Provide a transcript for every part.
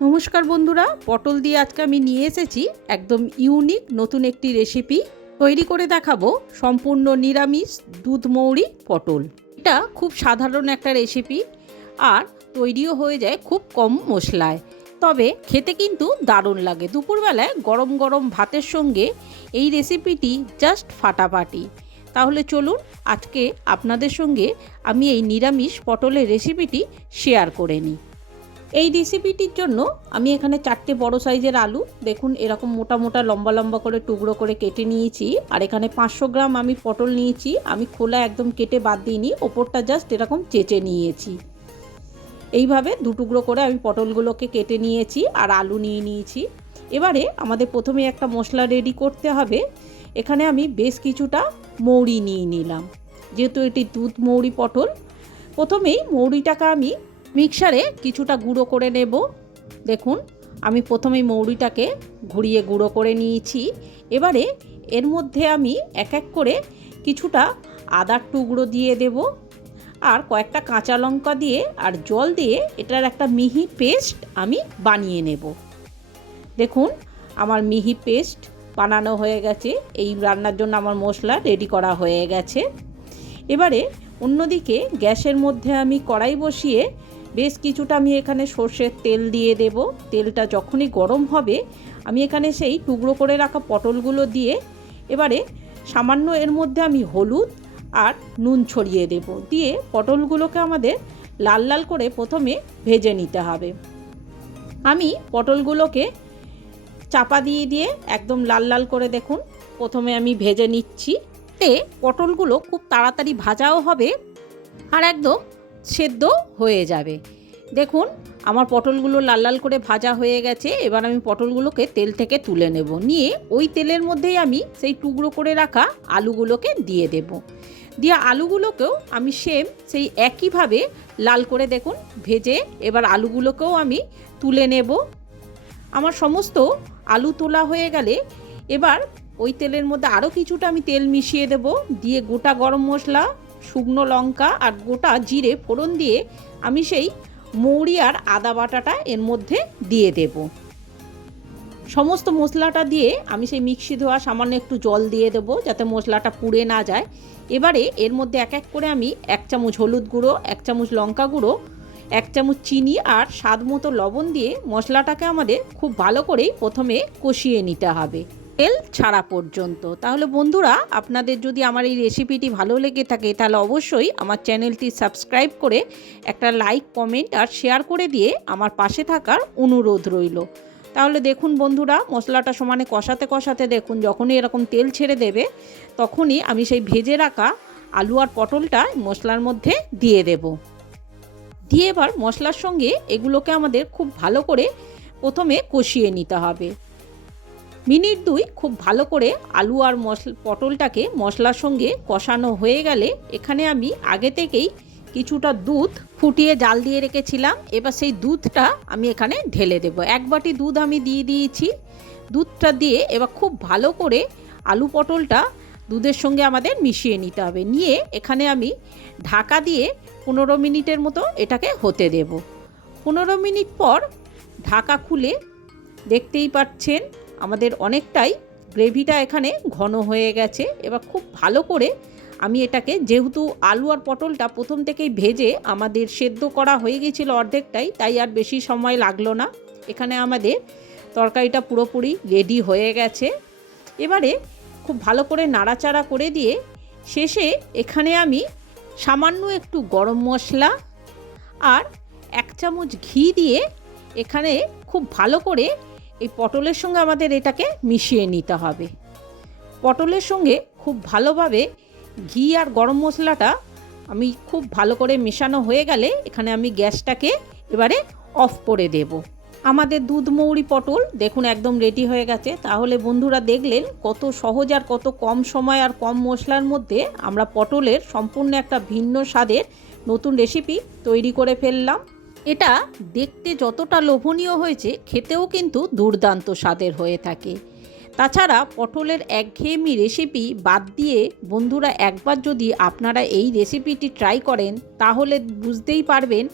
নমস্কার বন্ধুরা, পটল দিয়ে আজকে আমি নিয়ে এসেছি একদম ইউনিক নতুন একটি রেসিপি। তৈরি করে দেখাবো সম্পূর্ণ নিরামিষ দুধ মৌরি পটল। এটা খুব সাধারণ একটা রেসিপি আর তৈরিও হয়ে যায় খুব কম মশলায়, তবে খেতে কিন্তু দারুণ লাগে। দুপুরবেলায় গরম গরম ভাতের সঙ্গে এই রেসিপিটি জাস্ট ফাটাফাটি। তাহলে চলুন আজকে আপনাদের সঙ্গে আমি এই নিরামিষ পটলের রেসিপিটি শেয়ার করে নিই। এই রেসিপিটির জন্য আমি এখানে 4টে বড় সাইজের আলু দেখুন এরকম মোটা মোটা লম্বা লম্বা করে টুকরো করে কেটে নিয়েছি। আর এখানে 500 গ্রাম আমি পটল নিয়েছি। আমি খোলা একদম কেটে বাদ দিইনি, ওপরটা জাস্ট এরকম চেঁচে নিয়েছি। এইভাবে দু টুকরো করে আমি পটলগুলোকে কেটে নিয়েছি আর আলু নিয়ে নিয়েছি। এবারে আমাদের প্রথমে একটা মশলা রেডি করতে হবে। এখানে আমি বেশ কিছুটা মৌরি নিয়ে নিলাম, যেহেতু এটি দুধ মৌরি পটল। প্রথমেই মৌরিটাকে আমি মিক্সারে কিছুটা গুঁড়ো করে নেব। দেখুন আমি প্রথমেই মৌরিটাকে ঘুরিয়ে গুঁড়ো করে নিয়েছি। এবারে এর মধ্যে আমি এক এক করে কিছুটা আদার টুকরো দিয়ে দেব আর কয়েকটা কাঁচা লঙ্কা দিয়ে আর জল দিয়ে এটার একটা মিহি পেস্ট আমি বানিয়ে নেব। দেখুন আমার মিহি পেস্ট বানানো হয়ে গেছে। এই রান্নার জন্য আমার মশলা রেডি করা হয়ে গেছে। এবারে অন্যদিকে গ্যাসের মধ্যে আমি কড়াই বসিয়ে বেশ কিছুটা আমি এখানে সর্ষের তেল দিয়ে দেব। তেলটা যখনই গরম হবে আমি এখানে সেই টুকরো করে রাখা পটলগুলো দিয়ে এবারে সামান্য এর মধ্যে আমি হলুদ আর নুন ছড়িয়ে দেব। দিয়ে পটলগুলোকে আমাদের লাল লাল করে প্রথমে ভেজে নিতে হবে। আমি পটলগুলোকে চাপা দিয়ে দিয়ে একদম লাল লাল করে দেখুন প্রথমে আমি ভেজে নিচ্ছি। তে পটলগুলো খুব তাড়াতাড়ি ভাজাও হবে আর একদম সেদ্ধ হয়ে যাবে। দেখুন আমার পটলগুলো লাল লাল করে ভাজা হয়ে গেছে। এবার আমি পটলগুলোকে তেল থেকে তুলে নেব। নিয়ে ওই তেলের মধ্যেই আমি সেই টুকরো করে রাখা আলুগুলোকে দিয়ে দেব। দিয়ে আলুগুলোকেও আমি সেম সেই একইভাবে লাল করে দেখুন ভেজে এবার আলুগুলোকেও আমি তুলে নেব। আমার সমস্ত আলু তোলা হয়ে গেলে এবার ওই তেলের মধ্যে আরও কিছুটা আমি তেল মিশিয়ে দেব। দিয়ে গোটা গরম মশলা, শুকনো লঙ্কা আর গোটা জিরে ফোড়ন দিয়ে আমি সেই মৌরি আর আদা বাটাটা এর মধ্যে দিয়ে দেব। সমস্ত মশলাটা দিয়ে আমি সেই মিক্সি ধোয়া সামান্য একটু জল দিয়ে দেব যাতে মশলাটা পুড়ে না যায়। এবারে এর মধ্যে এক এক করে আমি 1 চামচ হলুদ গুঁড়ো, 1 চামচ লঙ্কা গুঁড়ো, 1 চামচ চিনি আর স্বাদ মতো লবণ দিয়ে মশলাটাকে আমাদের খুব ভালো করেই প্রথমে কষিয়ে নিতে হবে তেল ছাড়া পর্যন্ত। তাহলে বন্ধুরা আপনাদের যদি আমার এই রেসিপিটি ভালো লেগে থাকে তাহলে অবশ্যই আমার চ্যানেলটি সাবস্ক্রাইব করে একটা লাইক, কমেন্ট আর শেয়ার করে দিয়ে আমার পাশে থাকার অনুরোধ রইল। তাহলে দেখুন বন্ধুরা মশলাটা সমানে কষাতে কষাতে দেখুন যখনই এরকম তেল ছেড়ে দেবে তখনই আমি সেই ভেজে রাখা আলু আর পটলটা মশলার মধ্যে দিয়ে দেব। দিয়ে এবার মশলার সঙ্গে এগুলোকে আমাদের খুব ভালো করে প্রথমে কষিয়ে নিতে হবে। মিনিট 2 খুব ভালো করে আলু আর পটলটাকে মশলার সঙ্গে কষানো হয়ে গেলে এখানে আমি আগে থেকেই কিছুটা দুধ ফুটিয়ে জাল দিয়ে রেখেছিলাম। এবার সেই দুধটা আমি এখানে ঢেলে দেব। 1 বাটি দুধ আমি দিয়ে দিয়েছি। দুধটা দিয়ে এবার খুব ভালো করে আলু পটলটা দুধের সঙ্গে আমাদের মিশিয়ে নিতে হবে। নিয়ে এখানে আমি ঢাকা দিয়ে 15 মিনিটের মতো এটাকে হতে দেব। 15 মিনিট পর ঢাকা খুলে দেখতেই পাচ্ছেন আমাদের অনেকটাই গ্রেভিটা এখানে ঘন হয়ে গেছে। এবার খুব ভালো করে আমি এটাকে, যেহেতু আলু আর পটলটা প্রথম থেকেই ভেজে আমাদের সেদ্ধ করা হয়ে গেছিলো অর্ধেকটাই, তাই আর বেশি সময় লাগলো না। এখানে আমাদের তরকারিটা পুরোপুরি রেডি হয়ে গেছে। এবারে খুব ভালো করে নাড়াচাড়া করে দিয়ে শেষে এখানে আমি সামান্য একটু গরম মশলা আর 1 চামচ ঘি দিয়ে এখানে খুব ভালো করে এই পটলের সঙ্গে আমাদের এটাকে মিশিয়ে নিতে হবে। পটলের সঙ্গে খুব ভালোভাবে ঘি আর গরম মশলাটা আমি খুব ভালো করে মেশানো হয়ে গেলে এখানে আমি গ্যাসটাকে এবারে অফ করে দেব। আমাদের দুধ মৌরি পটল দেখুন একদম রেডি হয়ে গেছে। তাহলে বন্ধুরা দেখলেন কত সহজ আর কত কম সময় আর কম মশলার মধ্যে আমরা পটলের সম্পূর্ণ একটা ভিন্ন স্বাদের নতুন রেসিপি তৈরি করে ফেললাম। এটা দেখতে যতটা লোভনীয় হয়েছে খেতেও কিন্তু দুর্দান্ত স্বাদের হয়ে থাকে। তাছাড়া পটলের একঘেয়েমি রেসিপি বাদ দিয়ে বন্ধুরা একবার যদি আপনারা এই রেসিপিটি ট্রাই করেন তাহলে বুঝতেই পারবেন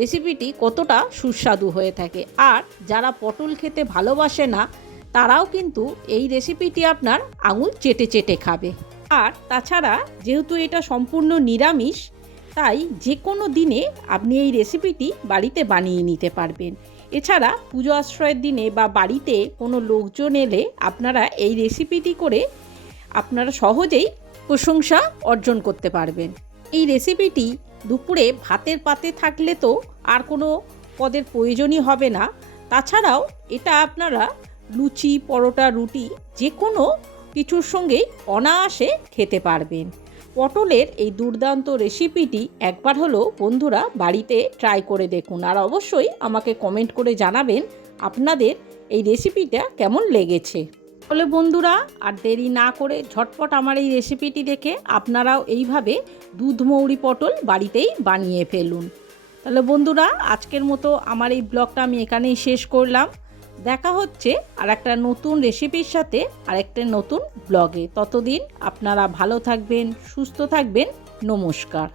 রেসিপিটি কতটা সুস্বাদু হয়ে থাকে। আর যারা পটল খেতে ভালোবাসে না তারাও কিন্তু এই রেসিপিটি আপনার আঙুল চেটে চেটে খাবে। আর তাছাড়া যেহেতু এটা সম্পূর্ণ নিরামিষ, তাই যে কোনো দিনে আপনি এই রেসিপিটি বাড়িতে বানিয়ে নিতে পারবেন। এছাড়া পুজো আশ্রয়ের দিনে বা বাড়িতে কোনো লোকজন এলে আপনারা এই রেসিপিটি করে আপনারা সহজেই প্রশংসা অর্জন করতে পারবেন। এই রেসিপিটি দুপুরে ভাতের পাতে থাকলে তো আর কোনো পদের প্রয়োজনই হবে না। তাছাড়াও এটা আপনারা লুচি, পরোটা, রুটি যে কোনো কিছুর সঙ্গেই অনায়াসে খেতে পারবেন। পটলের এই দুর্দান্ত রেসিপিটি একবার হলেও বন্ধুরা বাড়িতে ট্রাই করে দেখুন, আর অবশ্যই আমাকে কমেন্ট করে জানাবেন আপনাদের এই রেসিপিটা কেমন লেগেছে। তাহলে বন্ধুরা আর দেরি না করে ঝটপট আমার এই রেসিপিটি দেখে আপনারাও এইভাবে দুধ মৌরি পটল বাড়িতেই বানিয়ে ফেলুন। তাহলে বন্ধুরা আজকের মতো আমার এই ব্লগটা আমি এখানেই শেষ করলাম। দেখা হচ্ছে আর একটা নতুন রেসিপির সাথে আরেকটা নতুন ব্লগে। ততদিন আপনারা ভালো থাকবেন, সুস্থ থাকবেন। নমস্কার।